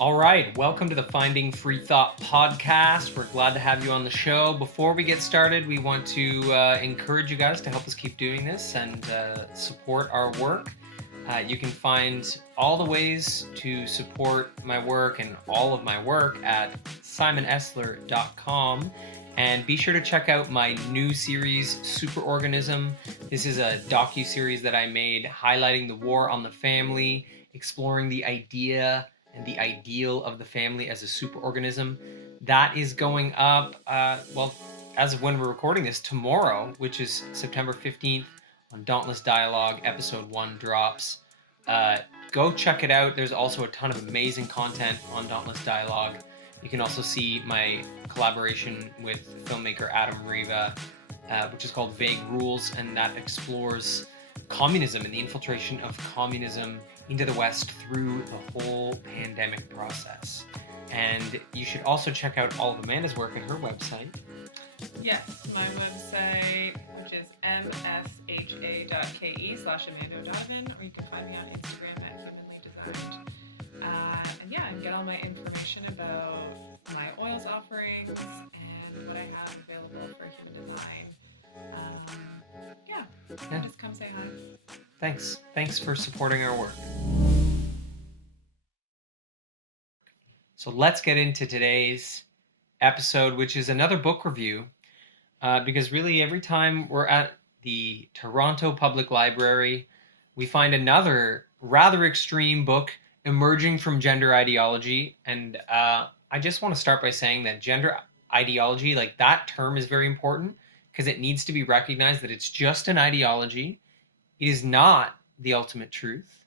All right, welcome to the Finding Free Thought podcast. We're glad to have you on the show. Before we get started, we want to encourage you guys to help us keep doing this and support our work. You can find all the ways to support my work and all of my work at simonessler.com. And be sure to check out my new series, Superorganism. This is a docu-series that I made highlighting the war on the family, exploring the idea and the ideal of the family as a superorganism. That is going up, as of when we're recording this, tomorrow, which is September 15th on Dauntless Dialogue. Episode 1 drops. Go check it out. There's also a ton of amazing content on Dauntless Dialogue. You can also see my collaboration with filmmaker Adam Riva, which is called Vague Rules, and that explores communism and the infiltration of communism into the West through the whole pandemic process. And you should also check out all of Amanda's work at her website. Yes, my website, which is msha.ke/AmandaO'Donovan, or you can find me on Instagram at Humanly Designed. And yeah, and get all my information about my oils offerings and what I have available for human design. Just come say hi. Thanks for supporting our work. So let's get into today's episode, which is another book review, because really every time we're at the Toronto Public Library, we find another rather extreme book emerging from gender ideology. And I just want to start by saying that gender ideology, like that term, is very important because it needs to be recognized that it's just an ideology. It is not the ultimate truth.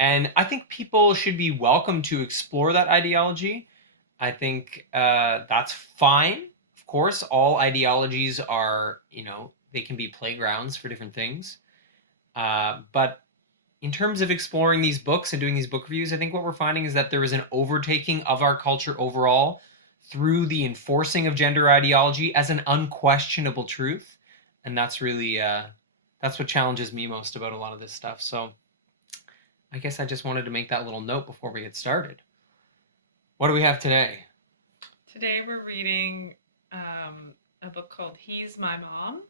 And I think people should be welcome to explore that ideology. I think that's fine. Of course, all ideologies are, they can be playgrounds for different things. But in terms of exploring these books and doing these book reviews, I think what we're finding is that there is an overtaking of our culture overall through the enforcing of gender ideology as an unquestionable truth. And that's really, that's what challenges me most about a lot of this stuff. So I guess I just wanted to make that little note before we get started. What do we have today? Today we're reading a book called He's My Mom.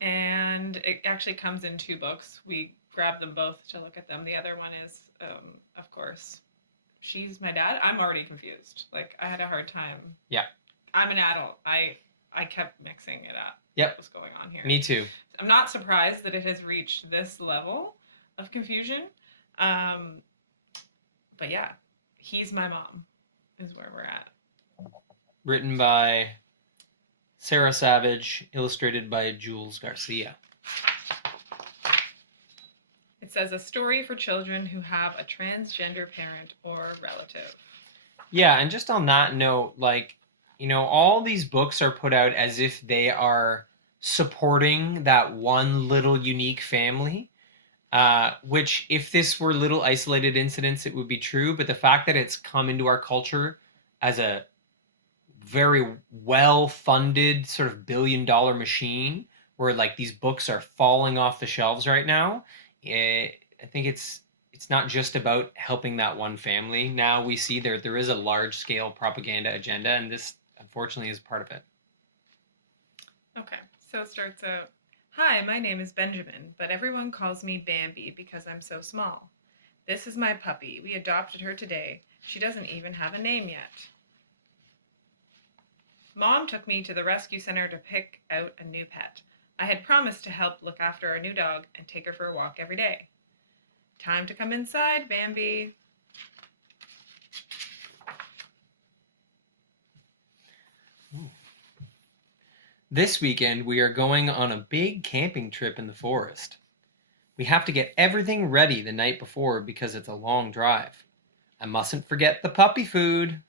And it actually comes in two books. We grabbed them both to look at them. The other one is, of course, She's My Dad. I'm already confused. Like, I had a hard time. Yeah. I'm an adult. I kept mixing it up. Yep. What was going on here? Me too. I'm not surprised that it has reached this level of confusion. But yeah, He's My Mom is where we're at. Written by Sarah Savage, illustrated by Jules Garcia. It says, a story for children who have a transgender parent or relative. Yeah, and just on that note, all these books are put out as if they are supporting that one little unique family, which if this were little isolated incidents, it would be true. But the fact that it's come into our culture as a very well-funded sort of billion-dollar machine where these books are falling off the shelves right now, I think it's not just about helping that one family. Now we see there is a large-scale propaganda agenda, and this unfortunately is part of it. Okay, so it starts out, hi, my name is Benjamin, but everyone calls me Bambi because I'm so small. This is my puppy. We adopted her today. She doesn't even have a name yet. Mom took me to the rescue center to pick out a new pet. I had promised to help look after our new dog and take her for a walk every day. Time to come inside, Bambi. Ooh. This weekend, we are going on a big camping trip in the forest. We have to get everything ready the night before because it's a long drive. I mustn't forget the puppy food.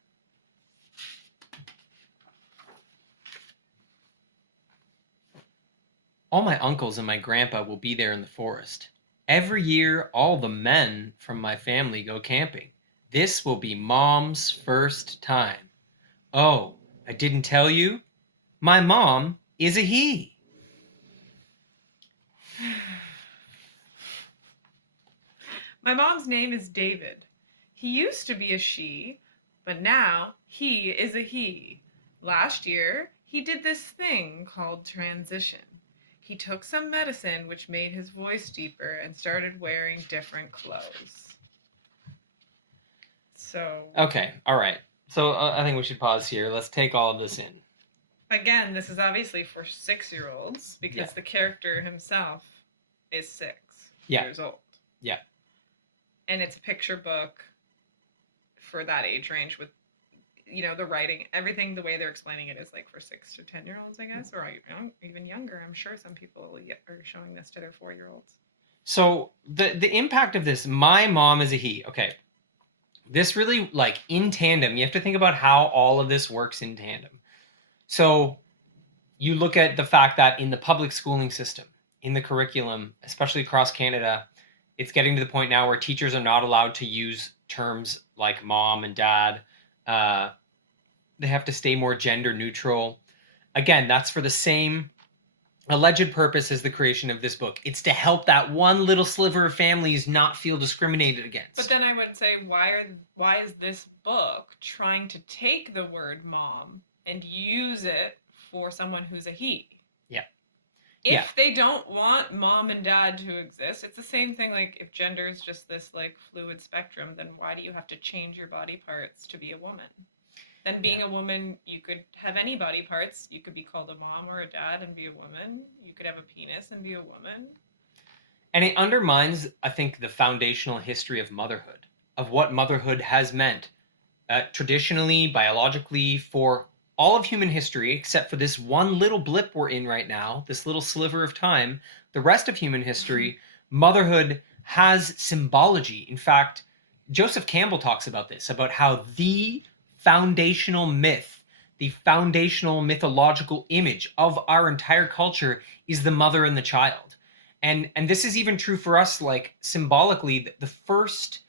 All my uncles and my grandpa will be there in the forest. Every year, all the men from my family go camping. This will be Mom's first time. Oh, I didn't tell you? My mom is a he. My mom's name is David. He used to be a she, but now he is a he. Last year, he did this thing called transition. He took some medicine which made his voice deeper and started wearing different clothes. So, Okay, all right. So I think we should pause here. Let's take all of this in. again, this is obviously for 6-year-olds because Yeah. the character himself is 6 Yeah. years old. Yeah. And it's a picture book for that age range with the writing, everything, the way they're explaining it is like for 6 to 10-year-olds, I guess, or even younger. I'm sure some people are showing this to their 4-year-olds. So the impact of this, my mom is a he. Okay. This really, like, in tandem, you have to think about how all of this works in tandem. So you look at the fact that in the public schooling system, in the curriculum, especially across Canada, it's getting to the point now where teachers are not allowed to use terms like mom and dad. They have to stay more gender neutral. Again, that's for the same alleged purpose as the creation of this book. It's to help that one little sliver of families not feel discriminated against. But then I would say, why is this book trying to take the word mom and use it for someone who's a he? Yeah. If they don't want mom and dad to exist, it's the same thing. Like, if gender is just this like fluid spectrum, then why do you have to change your body parts to be a woman? Then being a woman, you could have any body parts. You could be called a mom or a dad and be a woman. You could have a penis and be a woman. And it undermines, I think, the foundational history of motherhood, of what motherhood has meant traditionally, biologically, for all of human history, except for this one little blip we're in right now, this little sliver of time. The rest of human history, motherhood has symbology. In fact, Joseph Campbell talks about this, about how the foundational myth, the foundational mythological image of our entire culture is the mother and the child. And this is even true for us, like, symbolically, the first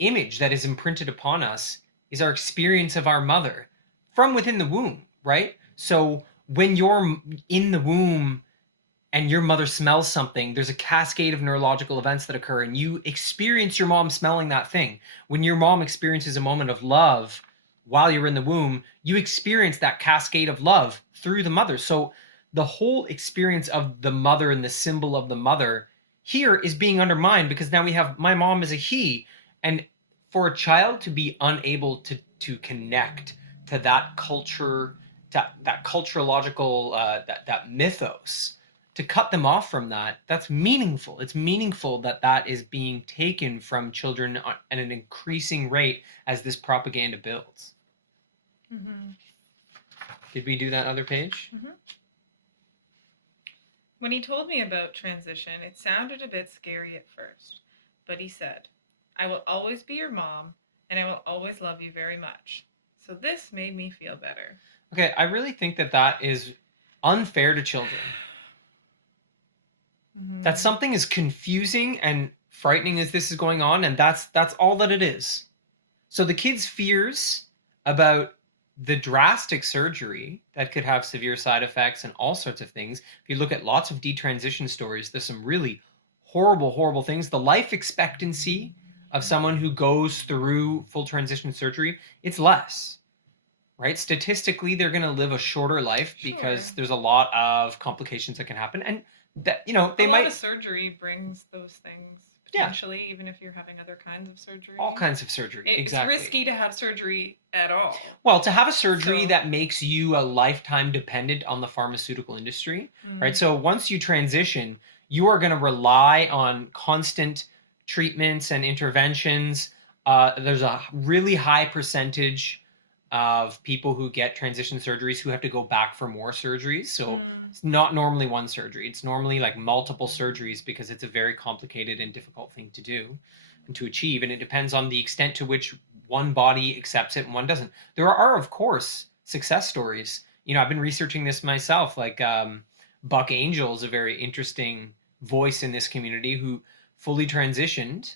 image that is imprinted upon us is our experience of our mother from within the womb, right? So when you're in the womb and your mother smells something, there's a cascade of neurological events that occur, and you experience your mom smelling that thing. When your mom experiences a moment of love while you're in the womb, you experience that cascade of love through the mother. So the whole experience of the mother and the symbol of the mother here is being undermined because now we have my mom is a he. And for a child to be unable to connect to that culture, that culturological that mythos, to cut them off from that, that's meaningful. It's meaningful that that is being taken from children at an increasing rate as this propaganda builds. Mm-hmm. Did we do that other page? Mm-hmm. When he told me about transition, it sounded a bit scary at first, but he said, I will always be your mom, and I will always love you very much. So this made me feel better. Okay, I really think that that is unfair to children. Mm-hmm. That something is confusing and frightening as this is going on, and that's all that it is. So the kids' fears about the drastic surgery that could have severe side effects and all sorts of things. If you look at lots of detransition stories, there's some really horrible things. The life expectancy of someone who goes through full transition surgery, it's less. Right? Statistically, they're going to live a shorter life because there's a lot of complications that can happen, and that they a might. lot of surgery brings those things potentially, even if you're having other kinds of surgery. All kinds of surgery. Exactly. It's risky to have surgery at all. Well, to have a surgery that makes you a lifetime dependent on the pharmaceutical industry, right? So once you transition, you are going to rely on constant treatments and interventions. There's a really high percentage of people who get transition surgeries who have to go back for more surgeries. So it's not normally one surgery. It's normally like multiple surgeries because it's a very complicated and difficult thing to do and to achieve. And it depends on the extent to which one body accepts it and one doesn't. There are, of course, success stories. I've been researching this myself. Like Buck Angel is a very interesting voice in this community who fully transitioned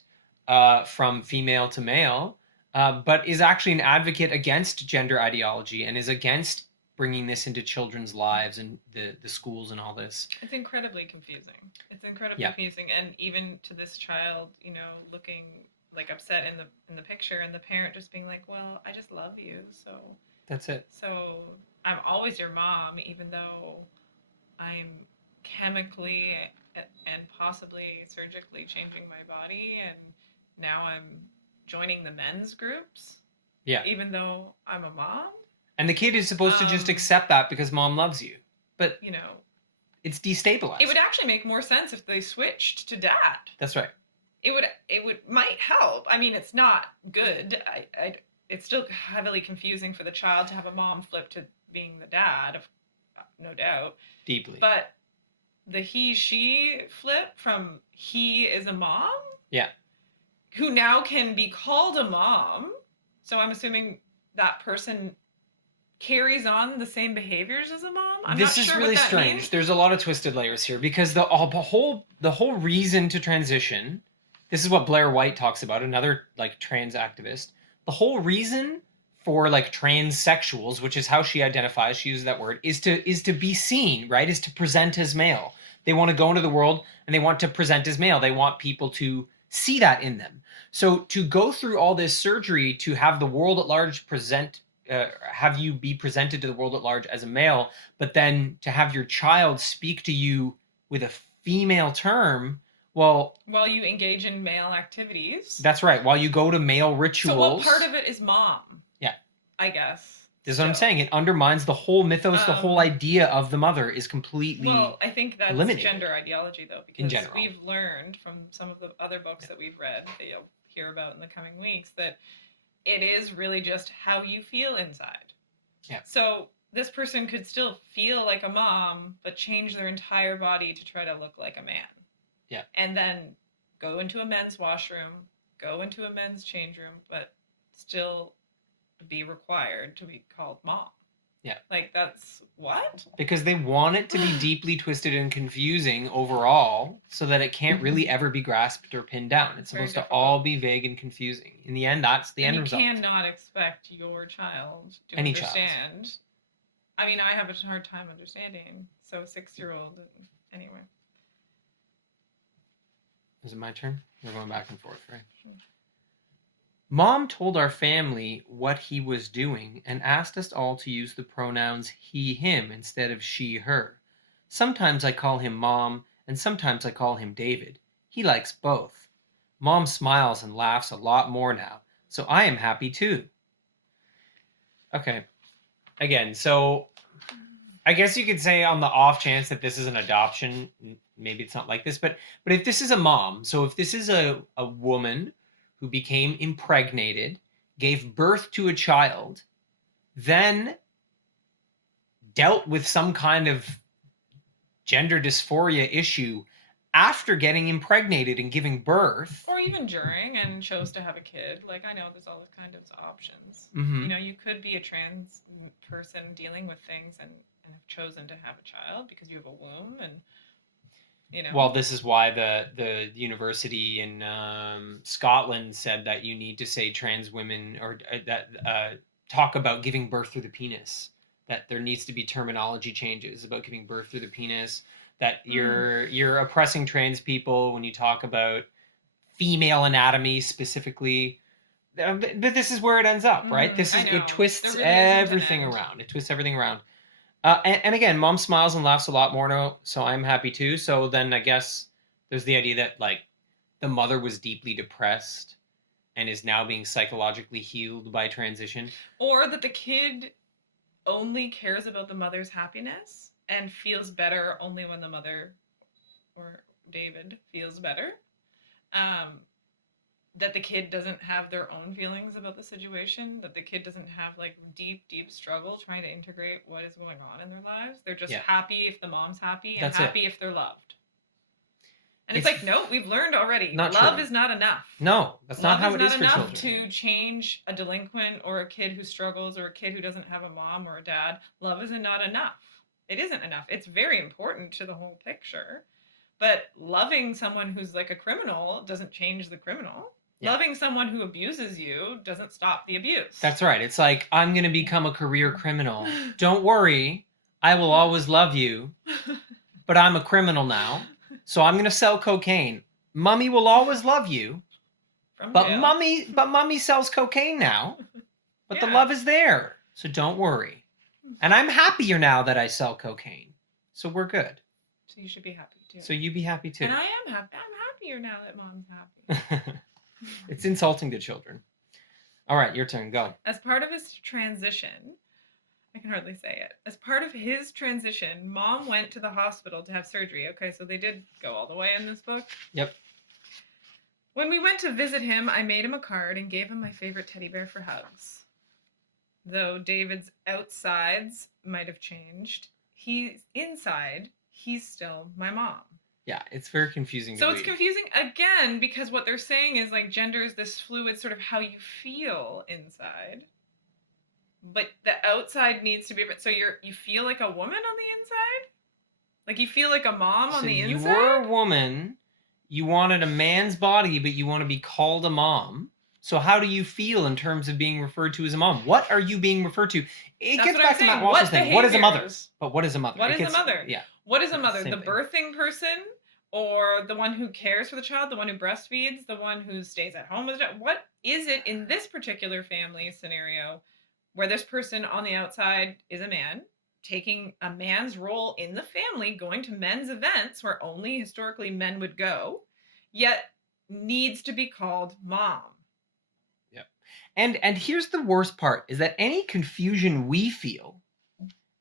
from female to male, but is actually an advocate against gender ideology and is against bringing this into children's lives and the schools and all this. It's incredibly confusing. It's incredibly confusing. And even to this child, looking like upset in the picture, and the parent just being like, "Well, I just love you, That's it. so I'm always your mom, even though I'm chemically and possibly surgically changing my body, and now I'm joining the men's groups, Yeah. even though I'm a mom." And the kid is supposed to just accept that because mom loves you. But You know, it's destabilizing. it would actually make more sense if they switched to dad. That's right. It would might help. I mean, it's not good. It's still heavily confusing for the child to have a mom flip to being the dad, no doubt. Deeply. But the he-she flip from he is a mom, yeah, who now can be called a mom. So I'm assuming that person carries on the same behaviors as a mom. I'm this not is sure really what that strange. means. There's a lot of twisted layers here because the whole reason to transition. This is what Blair White talks about, another like trans activist. The whole reason for like transsexuals, which is how she identifies, she uses that word, is to be seen, right? Is to present as male. They want to go into the world and they want to present as male. They want people to see that in them. So to go through all this surgery to have the world at large have you be presented to the world at large as a male, but then to have your child speak to you with a female term, well, while you engage in male activities. That's right. While you go to male rituals. So what part of it is mom? Yeah. I guess. This is what I'm saying. It undermines the whole mythos, the whole idea of the mother is completely I think that's eliminated. Gender ideology, though, because we've learned from some of the other books that we've read that you'll hear about in the coming weeks that it is really just how you feel inside. Yeah. So this person could still feel like a mom, but change their entire body to try to look like a man. Yeah. And then go into a men's washroom, go into a men's change room, but still be required to be called mom. Yeah. Like, that's what? Because they want it to be deeply twisted and confusing overall so that it can't really ever be grasped or pinned down. It's supposed to all be vague and confusing. In the end, that's the end result. You cannot expect your child to Any understand. Child. I mean, I have a hard time understanding. So 6-year-old, anyway. Is it my turn? We're going back and forth, right? Sure. Mom told our family what he was doing and asked us all to use the pronouns he, him instead of she, her. Sometimes I call him Mom, and sometimes I call him David. He likes both. Mom smiles and laughs a lot more now, so I am happy too. Okay. Again, so I guess you could say on the off chance that this is an adoption, maybe it's not like this, but if this is a mom, so if this is a woman who became impregnated, gave birth to a child, then dealt with some kind of gender dysphoria issue after getting impregnated and giving birth. Or even during and chose to have a kid. Like, I know there's all those kind of options. Mm-hmm. You know, you could be a trans person dealing with things and have chosen to have a child because you have a womb and you know. Well, this is why the university in Scotland said that you need to say trans women or that talk about giving birth through the penis. That there needs to be terminology changes about giving birth through the penis. That you're oppressing trans people when you talk about female anatomy specifically. But this is where it ends up, right? It twists everything around. It twists everything around. And again, mom smiles and laughs a lot more now, so I'm happy too. So then I guess there's the idea that like the mother was deeply depressed and is now being psychologically healed by transition. Or that the kid only cares about the mother's happiness and feels better only when the mother or David feels better. That the kid doesn't have their own feelings about the situation, that the kid doesn't have like deep struggle trying to integrate what is going on in their lives. They're just happy if the mom's happy and happy if they're loved. And it's like, no, we've learned already. Love is not enough. No, that's not how it is for children. Love is not enough to change a delinquent or a kid who struggles or a kid who doesn't have a mom or a dad. Love is not enough. It isn't enough. It's very important to the whole picture. But loving someone who's like a criminal doesn't change the criminal. Yeah. Loving someone who abuses you doesn't stop the abuse. That's right. It's like, I'm going to become a career criminal. Don't worry. I will always love you. But I'm a criminal now. So I'm going to sell cocaine. Mommy will always love you. from But jail. mommy sells cocaine now. But the Yeah. love is there. So don't worry. And I'm happier now that I sell cocaine. So we're good. So you should be happy too. So you be happy too. And I am happy. I'm happier now that mom's happy. It's insulting to children. All right, your turn. Go. As part of his transition, I can hardly say it. As part of his transition, mom went to the hospital to have surgery. Okay, so they did go all the way in this book. Yep. When we went to visit him, I made him a card and gave him my favorite teddy bear for hugs. Though David's outsides might have changed, he's inside, he's still my mom. Yeah, it's very confusing. So it's confusing again because what they're saying is like gender is this fluid sort of how you feel inside. But the outside needs to be so you feel like a woman on the inside? Like you feel like a mom on the inside? You were a woman, you wanted a man's body, but you want to be called a mom. So how do you feel in terms of being referred to as a mom? What are you being referred to? It gets back to Matt Walsh's thing. What is a mother? But what is a mother? What is a mother? Yeah. What is a mother? Same The thing. birthing person? Or the one who cares for the child, the one who breastfeeds, the one who stays at home with the child? What is it in this particular family scenario where this person on the outside is a man, taking a man's role in the family, going to men's events where only historically men would go, yet needs to be called mom? Yep. And here's the worst part, is that any confusion we feel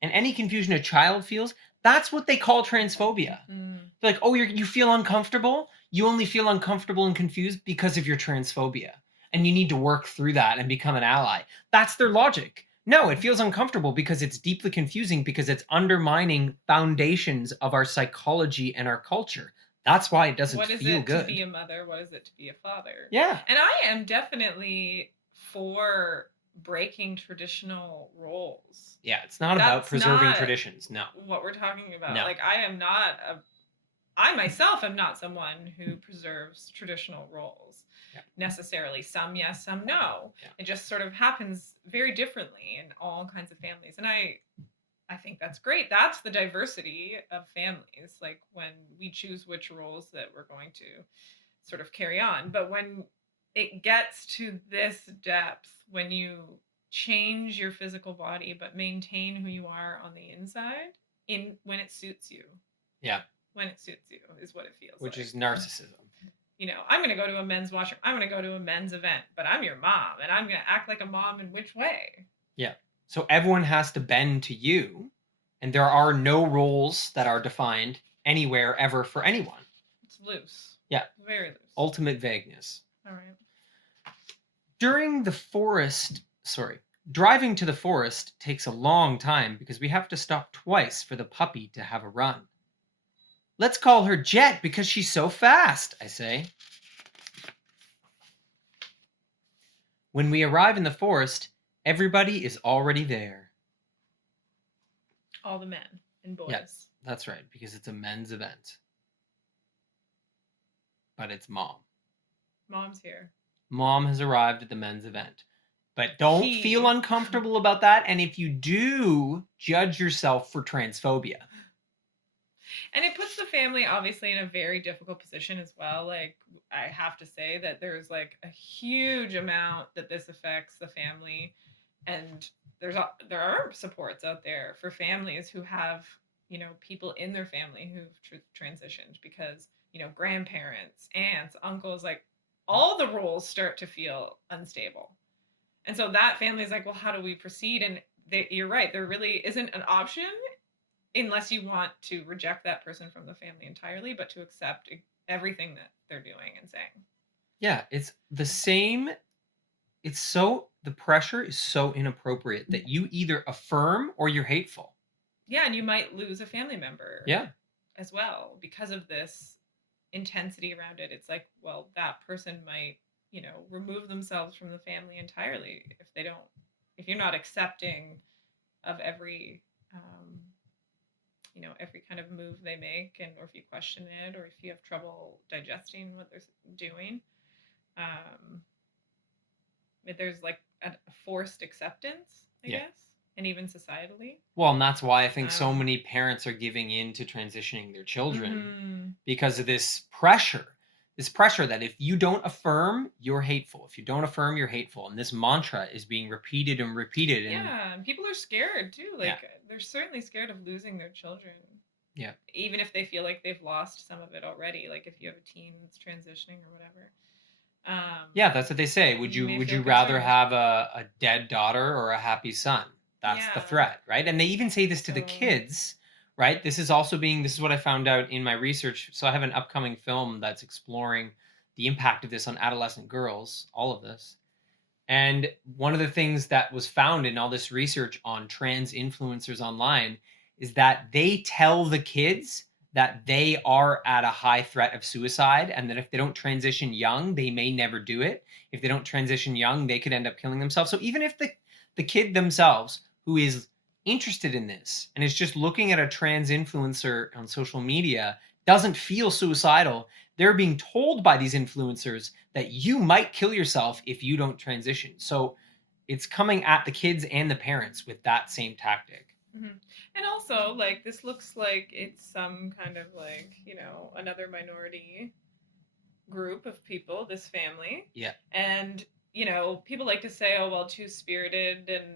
and any confusion a child feels, that's what they call transphobia. They're like, oh, you feel uncomfortable? You only feel uncomfortable and confused because of your transphobia. And you need to work through that and become an ally. That's their logic. No, it feels uncomfortable because it's deeply confusing, because it's undermining foundations of our psychology and our culture. That's why it doesn't feel good. What is it to be a mother? What is it to be a father? Yeah. And I am definitely for breaking traditional roles. Yeah, it's not about preserving traditions. No. What we're talking about. No. Like I myself am not someone who preserves traditional roles. Yeah. Necessarily. Some yes, some no. Yeah. It just sort of happens very differently in all kinds of families. And I think that's great. That's the diversity of families. Like when we choose which roles that we're going to sort of carry on. But when it gets to this depth, when you change your physical body but maintain who you are on the inside, when it suits you. Yeah. When it suits you is what it feels Which like. is narcissism. You know, I'm going to go to a men's washroom. I'm going to go to a men's event, but I'm your mom, and I'm going to act like a mom in which way? Yeah. So everyone has to bend to you, and there are no roles that are defined anywhere ever for anyone. It's loose. Yeah. Very loose. Ultimate vagueness. All right. Driving to the forest takes a long time because we have to stop twice for the puppy to have a run. Let's call her Jet because she's so fast, I say. When we arrive in the forest, everybody is already there. All the men and boys. Yeah, that's right, because it's a men's event. But it's mom. Mom's here. Mom has arrived at the men's event. But don't feel uncomfortable about that. And if you do, judge yourself for transphobia. And it puts the family obviously in a very difficult position as well. Like, I have to say that there's like a huge amount that this affects the family. And there are supports out there for families who have, you know, people in their family who've transitioned, because, you know, grandparents, aunts, uncles, like all the roles start to feel unstable. And so that family is like, well, how do we proceed? And you're right. There really isn't an option unless you want to reject that person from the family entirely, but to accept everything that they're doing and saying. Yeah, it's the same. The pressure is so inappropriate that you either affirm or you're hateful. Yeah, and you might lose a family member. Yeah. As well, because of this intensity around it. It's like, well, that person might, you know, remove themselves from the family entirely if you're not accepting of every every kind of move they make, or if you question it, or if you have trouble digesting what they're doing. There's like a forced acceptance, I guess, and even societally. Well, and that's why I think so many parents are giving in to transitioning their children, because of this pressure. This pressure that if you don't affirm, you're hateful. If you don't affirm, you're hateful. And this mantra is being repeated and repeated. And Yeah, and people are scared too. yeah, Like they're certainly scared of losing their children, yeah, even if they feel like they've lost some of it already. Like if you have a teen that's transitioning or whatever, yeah. That's what they say. Would you you may would feel you rather concerned. have a dead daughter or a happy son? That's the Yeah. threat, right? And they even say this to the So kids, right? This is what I found out in my research. So I have an upcoming film that's exploring the impact of this on adolescent girls, all of this. And one of the things that was found in all this research on trans influencers online is that they tell the kids that they are at a high threat of suicide and that if they don't transition young, they may never do it. If they don't transition young, they could end up killing themselves. So even if the kid themselves who is interested in this and is just looking at a trans influencer on social media doesn't feel suicidal, they're being told by these influencers that you might kill yourself if you don't transition. So it's coming at the kids and the parents with that same tactic. mhm. And also, like, this looks like it's some kind of like, another minority group of people, this family. Yeah. And, people like to say, oh, well, two spirited and,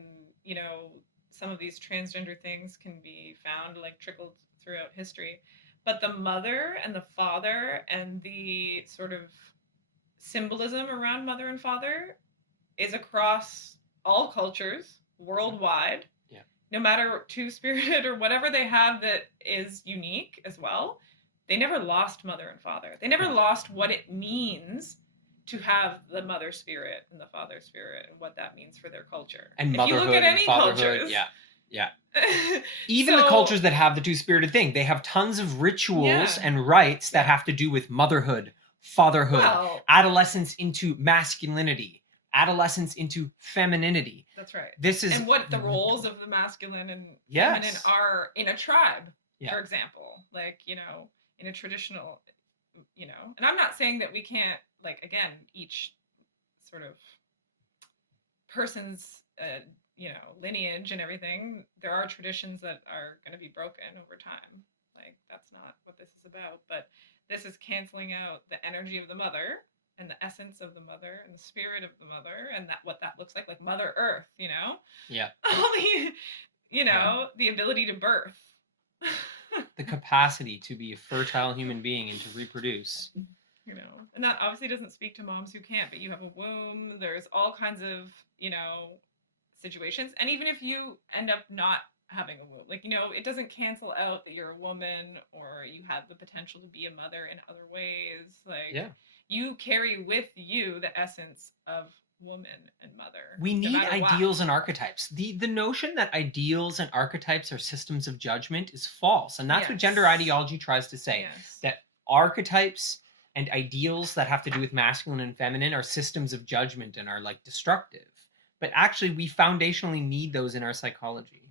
some of these transgender things can be found, like, trickled throughout history. But the mother and the father and the sort of symbolism around mother and father is across all cultures worldwide. Yeah. No matter two spirited or whatever they have that is unique as well, they never lost mother and father. They never lost what it means to have the mother spirit and the father spirit and what that means for their culture. And If you look motherhood at and any fatherhood. cultures, Yeah. Yeah. Even the so cultures that have the two-spirited thing, they have tons of rituals yeah, and rites that have to do with motherhood, fatherhood, well, adolescence into masculinity, adolescence into femininity. that's right. This is And what the roles of the masculine and feminine yes. are in a tribe, Yeah. for example, like, in a traditional, and I'm not saying that we can't, like, again, each sort of person's, lineage and everything, there are traditions that are going to be broken over time. Like, that's not what this is about. But this is canceling out the energy of the mother and the essence of the mother and the spirit of the mother and that what that looks like Mother Earth, Yeah. only, Yeah. the ability to birth. The capacity to be a fertile human being and to reproduce. And that obviously doesn't speak to moms who can't, but you have a womb, there's all kinds of, situations. And even if you end up not having a womb, like, it doesn't cancel out that you're a woman or you have the potential to be a mother in other ways. Like, Yeah. you carry with you the essence of woman and mother. We no need matter what. ideals and archetypes. The notion that ideals and archetypes are systems of judgment is false. And that's what gender Yes. ideology tries to say. Yes. That archetypes and ideals that have to do with masculine and feminine are systems of judgment and are like destructive. But actually, we foundationally need those in our psychology.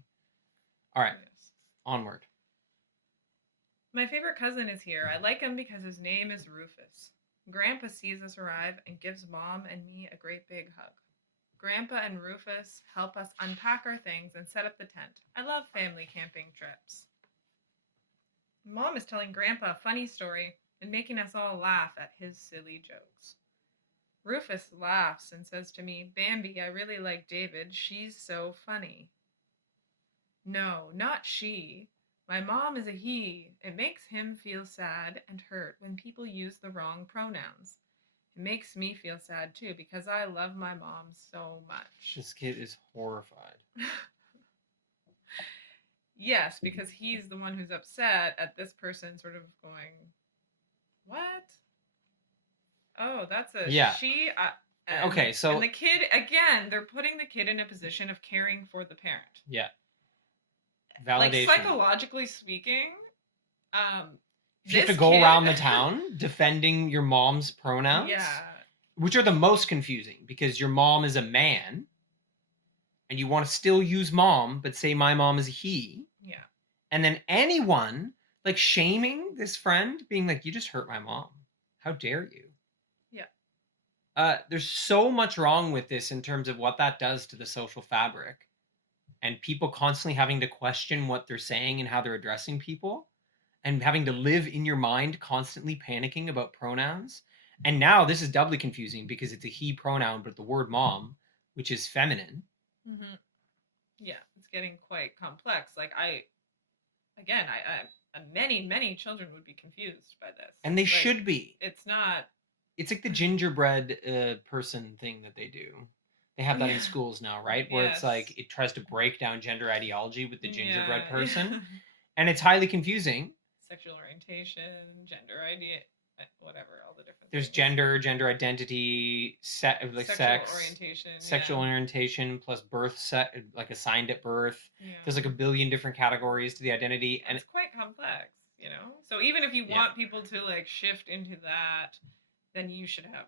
All right, Yes. onward. My favorite cousin is here. I like him because his name is Rufus. Grandpa sees us arrive and gives Mom and me a great big hug. Grandpa and Rufus help us unpack our things and set up the tent. I love family camping trips. Mom is telling Grandpa a funny story and making us all laugh at his silly jokes. Rufus laughs and says to me, Bambi, I really like David. She's so funny. No, not she. My mom is a he. It makes him feel sad and hurt when people use the wrong pronouns. It makes me feel sad too because I love my mom so much. This kid is horrified. Yes, because he's the one who's upset at this person sort of going, what? Oh, that's a she. Okay, so and the kid again, they're putting the kid in a position of caring for the parent. Yeah. Validation. Like, psychologically speaking, you have to go around the town defending your mom's pronouns. Yeah. Which are the most confusing because your mom is a man and you want to still use mom, but say my mom is a he. Yeah. And then anyone like shaming this friend, being like, you just hurt my mom. How dare you? Yeah. There's so much wrong with this in terms of what that does to the social fabric. And people constantly having to question what they're saying and how they're addressing people and having to live in your mind constantly panicking about pronouns. And now this is doubly confusing because it's a he pronoun, but the word mom, which is feminine. Mm-hmm. Yeah, it's getting quite complex. Like many children would be confused by this, And they like, should be. It's not. It's like the gingerbread person thing that they do. They have that in Yeah. schools now, right? Where it's Yes. like it tries to break down gender ideology with the gingerbread Yeah. person, and it's highly confusing. Sexual orientation, gender idea, whatever, all the different There's things. gender identity, Sexual sex, orientation, sexual yeah. orientation plus birth set, like assigned at birth. Yeah. There's like a billion different categories to the identity, and it's quite complex, you know. So even if you want people to like shift into that, then you should have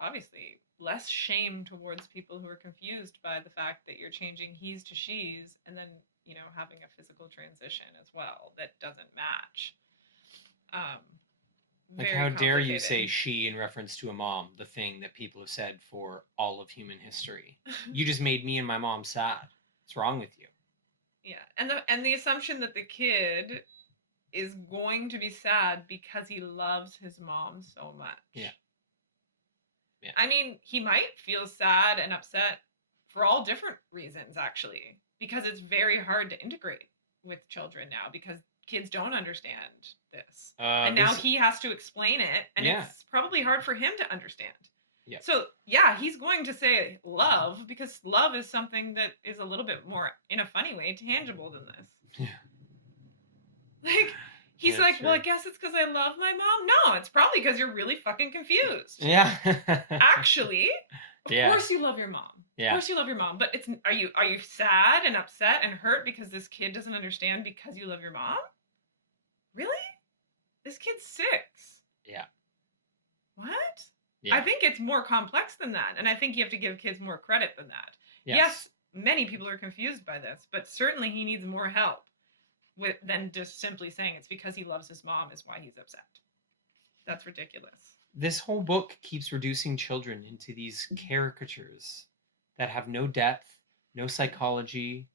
obviously less shame towards people who are confused by the fact that you're changing he's to she's, and then having a physical transition as well that doesn't match. like how dare you say she in reference to a mom, the thing that people have said for all of human history. You just made me and my mom sad. What's wrong with you? Yeah, and the assumption that the kid is going to be sad because he loves his mom so much. Yeah. I mean, he might feel sad and upset for all different reasons, actually, because it's very hard to integrate with children now because kids don't understand this. And now he has to explain it, and it's probably hard for him to understand. Yeah. So, yeah, he's going to say love because love is something that is a little bit more, in a funny way, tangible than this. Yeah. Like, he's like, well, I guess it's because I love my mom. No, it's probably because you're really fucking confused. Yeah. Actually, of course you love your mom. Yeah. Of course you love your mom. But are you sad and upset and hurt because this kid doesn't understand because you love your mom? Really? This kid's 6. Yeah. What? Yeah. I think it's more complex than that. And I think you have to give kids more credit than that. Yes, many people are confused by this, but certainly he needs more help than just simply saying it's because he loves his mom is why he's upset. That's ridiculous. This whole book keeps reducing children into these caricatures that have no depth, no psychology.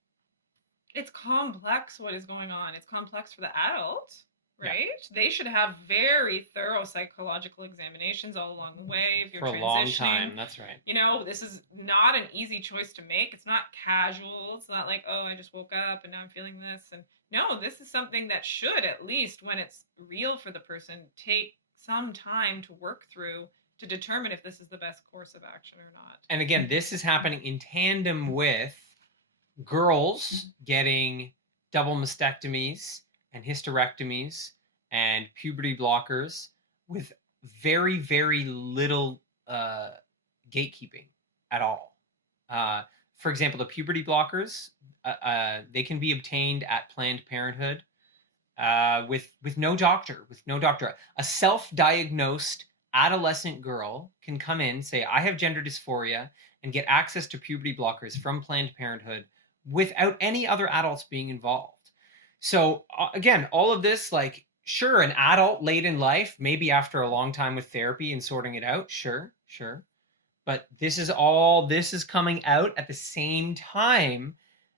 It's complex what is going on. It's complex for the adult, right? Yeah. They should have very thorough psychological examinations all along the way if you're transitioning. For a long time, that's right. This is not an easy choice to make. It's not casual. It's not like, oh, I just woke up and now I'm feeling this. And no, this is something that should, at least when it's real for the person, take some time to work through to determine if this is the best course of action or not. And again, this is happening in tandem with girls getting double mastectomies and hysterectomies and puberty blockers with very, very little gatekeeping at all. For example, the puberty blockers, they can be obtained at Planned Parenthood with no doctor. A self-diagnosed adolescent girl can come in, say, I have gender dysphoria, and get access to puberty blockers from Planned Parenthood without any other adults being involved. So again, all of this, like, sure, an adult late in life, maybe after a long time with therapy and sorting it out, sure. But this is coming out at the same time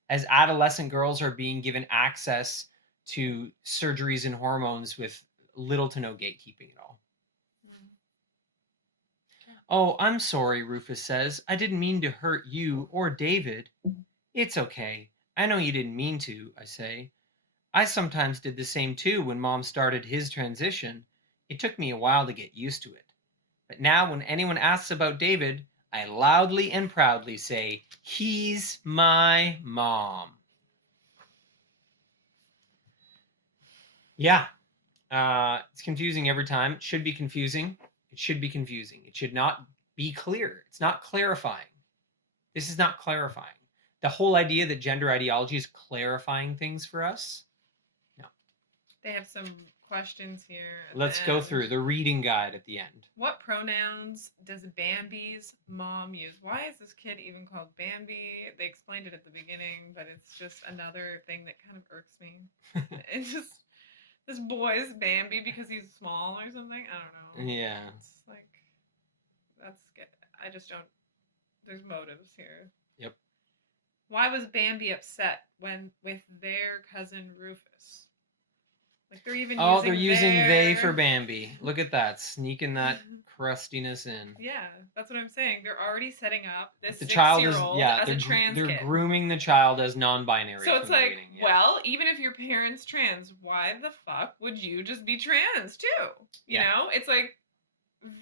as adolescent girls are being given access to surgeries and hormones with little to no gatekeeping at all. Oh, I'm sorry, Rufus says. I didn't mean to hurt you or David. It's okay. I know you didn't mean to, I say. I sometimes did the same too when Mom started his transition. It took me a while to get used to it. But now when anyone asks about David, I loudly and proudly say, he's my mom. Yeah. It's confusing every time. It should be confusing. It should be confusing. It should not be clear. It's not clarifying. This is not clarifying. The whole idea that gender ideology is clarifying things for us. No. They have some questions here. Let's go through the reading guide at the end. What pronouns does Bambi's mom use? Why is this kid even called Bambi? They explained it at the beginning, but it's just another thing that kind of irks me. It's just, this boy's Bambi because he's small or something. I don't know. Yeah. It's like, I just don't, there's motives here. Yep. Why was Bambi upset with their cousin Rufus? Like they're using using they for Bambi. Look at that, sneaking that crustiness in. Yeah, that's what I'm saying. They're already setting up this The child is, 6-year-old yeah, as a trans they're kid. grooming the child as non-binary So from it's the like, beginning. Yeah. well, even if your parents trans, why the fuck would you just be trans too? You know, it's like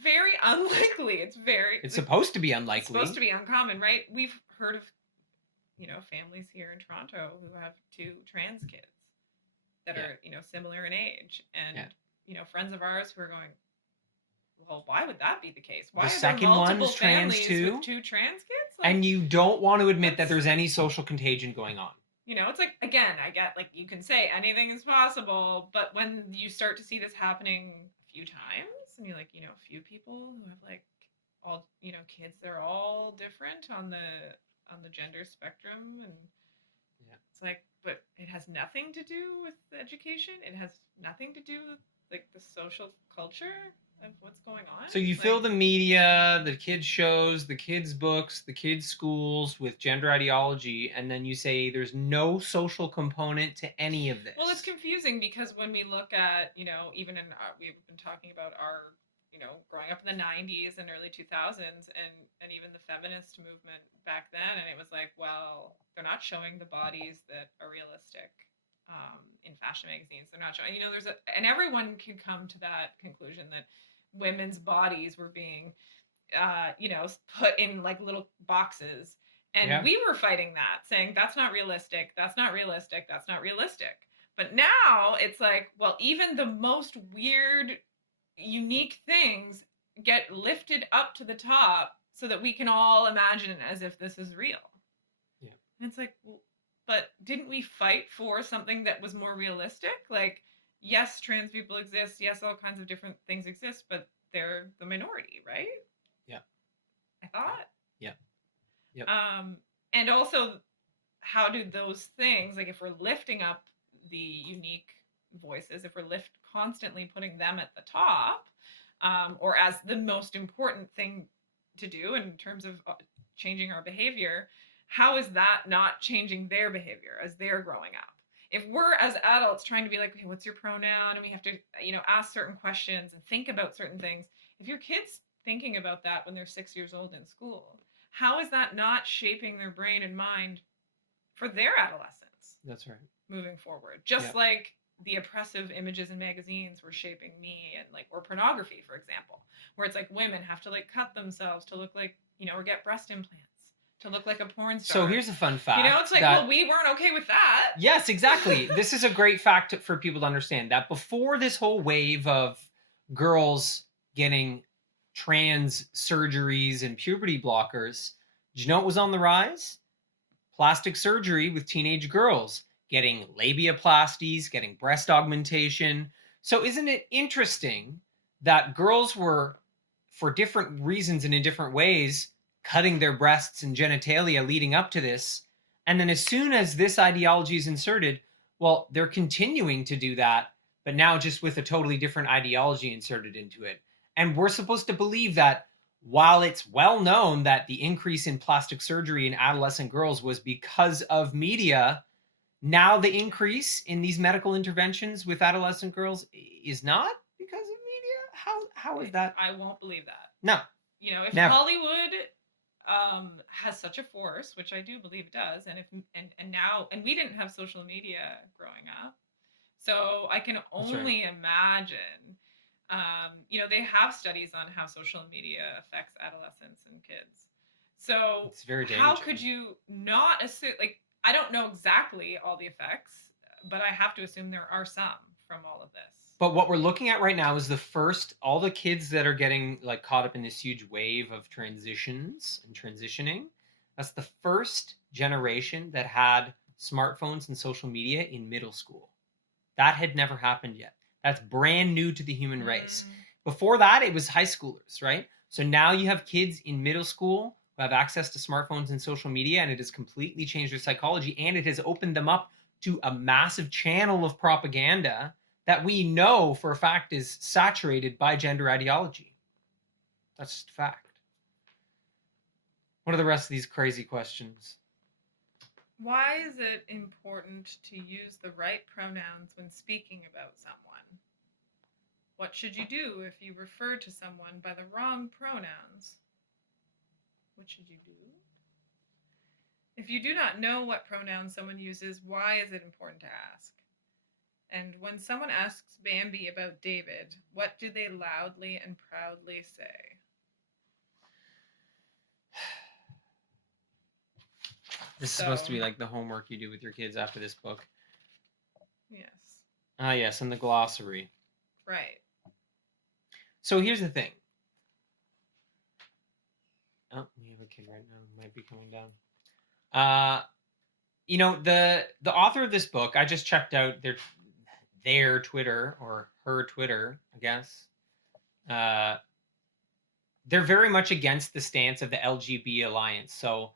very unlikely. It's supposed to be It's unlikely. supposed to be uncommon, right? We've heard of, families here in Toronto who have 2 trans kids that are, similar in age, and friends of ours who are going, well, why would that be the case? Why The are there second multiple one's trans families too, with 2 trans kids? and you don't want to admit that there's any social contagion going on. It's like, again, I get, like, you can say anything is possible, but when you start to see this happening a few times, and you're like, a few people who have like all, kids, they're all different on the gender spectrum, and it's like, but it has nothing to do with education. It has nothing to do with like the social culture of what's going on. So you fill the media, the kids shows, the kids books, the kids schools with gender ideology, and then you say there's no social component to any of this. Well, it's confusing because when we look at, even in we've been talking about our, growing up in the 90s and early 2000s, and even the feminist movement back then, and it was like, well, they're not showing the bodies that are realistic in fashion magazines. They're not showing, and everyone can come to that conclusion that women's bodies were being, put in like little boxes. And we were fighting that, saying that's not realistic, that's not realistic, that's not realistic. But now it's like, well, even the most weird, unique things get lifted up to the top so that we can all imagine it as if this is real. Yeah. And it's like, well, but didn't we fight for something that was more realistic? Like, yes, trans people exist. Yes, all kinds of different things exist, but they're the minority, right? Yeah. I thought. Yeah. Yep. And also, how do those things, like if we're lifting up the unique voices, if we're constantly putting them at the top, or as the most important thing to do in terms of changing our behavior, how is that not changing their behavior as they're growing up? If we're as adults trying to be like, okay, what's your pronoun? And we have to, ask certain questions and think about certain things. If your kid's thinking about that when they're 6 years old in school, how is that not shaping their brain and mind for their adolescence? That's right. Moving forward. Just like the oppressive images in magazines were shaping me, and like, or pornography, for example, where it's like women have to like cut themselves to look like, or get breast implants to look like a porn star. So here's a fun fact. It's like, well, we weren't okay with that. Yes, exactly. This is a great fact for people to understand that before this whole wave of girls getting trans surgeries and puberty blockers, did you know what was on the rise? Plastic surgery with teenage girls getting labiaplasties, getting breast augmentation. So isn't it interesting that girls were, for different reasons and in different ways, cutting their breasts and genitalia leading up to this, and then as soon as this ideology is inserted, well, they're continuing to do that, but now just with a totally different ideology inserted into it. And we're supposed to believe that while it's well known that the increase in plastic surgery in adolescent girls was because of media, now the increase in these medical interventions with adolescent girls is not because of media? How is that? I won't believe that. No. If never. Hollywood has such a force, which I do believe it does, and now, and we didn't have social media growing up, so I can only imagine. They have studies on how social media affects adolescents and kids. So it's very damaging. How could you not assume? Like, I don't know exactly all the effects, but I have to assume there are some from all of this. But what we're looking at right now is all the kids that are getting like caught up in this huge wave of transitions and transitioning. That's the first generation that had smartphones and social media in middle school. That had never happened yet. That's brand new to the human race. Before that, it was high schoolers, right? So now you have kids in middle school who have access to smartphones and social media, and it has completely changed their psychology, and it has opened them up to a massive channel of propaganda that we know for a fact is saturated by gender ideology. That's just a fact. What are the rest of these crazy questions? Why is it important to use the right pronouns when speaking about someone? What should you do if you refer to someone by the wrong pronouns? What should you do? If you do not know what pronoun someone uses, why is it important to ask? And when someone asks Bambi about David, what do they loudly and proudly say? This is supposed to be like the homework you do with your kids after this book. Yes. Ah, yes, and the glossary. Right. So here's the thing. Oh, we have a kid right now. Might be coming down. The author of this book, I just checked out their Twitter, or her Twitter, I guess. They're very much against the stance of the LGB Alliance. So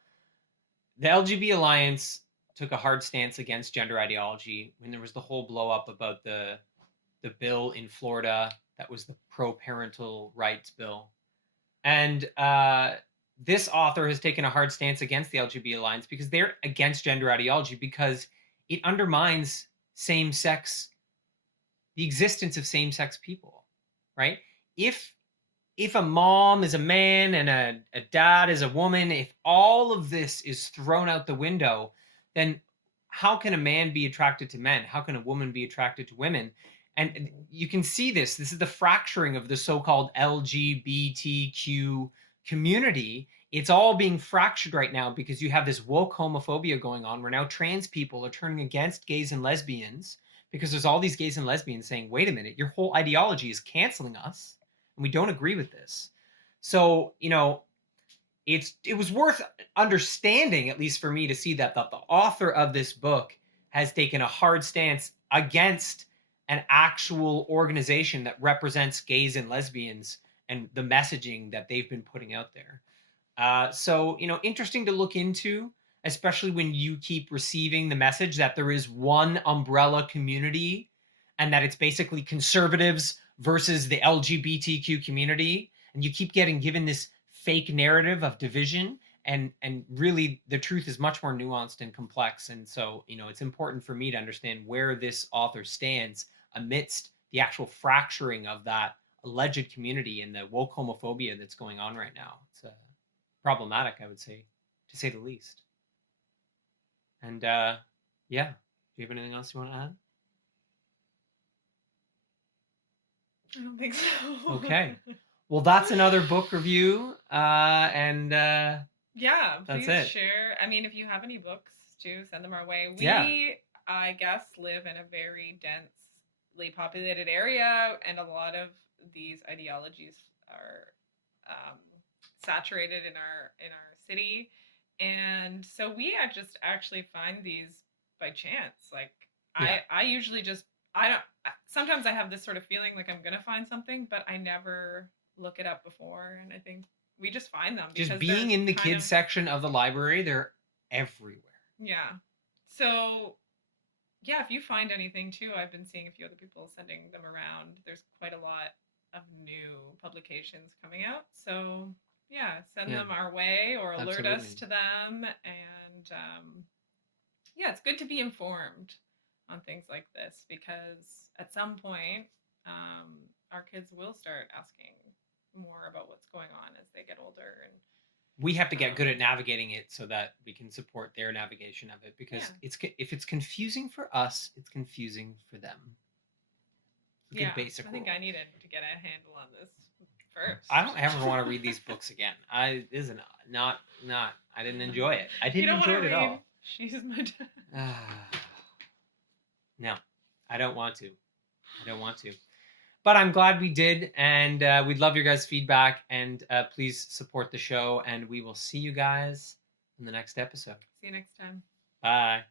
the LGB Alliance took a hard stance against gender ideology when there was the whole blow up about the bill in Florida that was the pro-parental rights bill. And this author has taken a hard stance against the LGBT Alliance because they're against gender ideology, because it undermines the existence of same-sex people, right? If a mom is a man and a dad is a woman, if all of this is thrown out the window, then how can a man be attracted to men? How can a woman be attracted to women? And you can see this. This is the fracturing of the so-called LGBTQ community. It's all being fractured right now because you have this woke homophobia going on, where now trans people are turning against gays and lesbians because there's all these gays and lesbians saying, wait a minute, your whole ideology is canceling us, and we don't agree with this. So, it was worth understanding, at least for me, to see that the author of this book has taken a hard stance against an actual organization that represents gays and lesbians and the messaging that they've been putting out there. So, interesting to look into, especially when you keep receiving the message that there is one umbrella community and that it's basically conservatives versus the LGBTQ community. And you keep getting given this fake narrative of division. And really, the truth is much more nuanced and complex. And so, it's important for me to understand where this author stands amidst the actual fracturing of that alleged community and the woke homophobia that's going on right now. It's problematic, I would say, to say the least. And yeah, do you have anything else you want to add? I don't think so. Okay. Well, that's another book review. And yeah, that's please it. share. I mean, if you have any books too, send them our way. Yeah. I guess, live in a very densely populated area, and a lot of these ideologies are saturated in our city, and so we just actually find these by chance. Like, Yeah. I usually just I don't. Sometimes I have this sort of feeling like I'm gonna find something, but I never look it up before, and I think we just find them because Just being in the kids section of the library, they're everywhere. Yeah. So, yeah, if you find anything too, I've been seeing a few other people sending them around. There's quite a lot of new publications coming out. So, yeah, send them our way or alert us to them. And yeah, it's good to be informed on things like this, because at some point, our kids will start asking more about what's going on as they get older, and we have to get good at navigating it so that we can support their navigation of it, because if it's confusing for us, it's confusing for them. It's a good basic rule. I think I needed to get a handle on this first. I don't ever want to read these books again. I didn't enjoy it. I didn't enjoy it at all. She's my dad. No, I don't want to. But I'm glad we did, and we'd love your guys' feedback, and please support the show, and we will see you guys in the next episode. See you next time. Bye.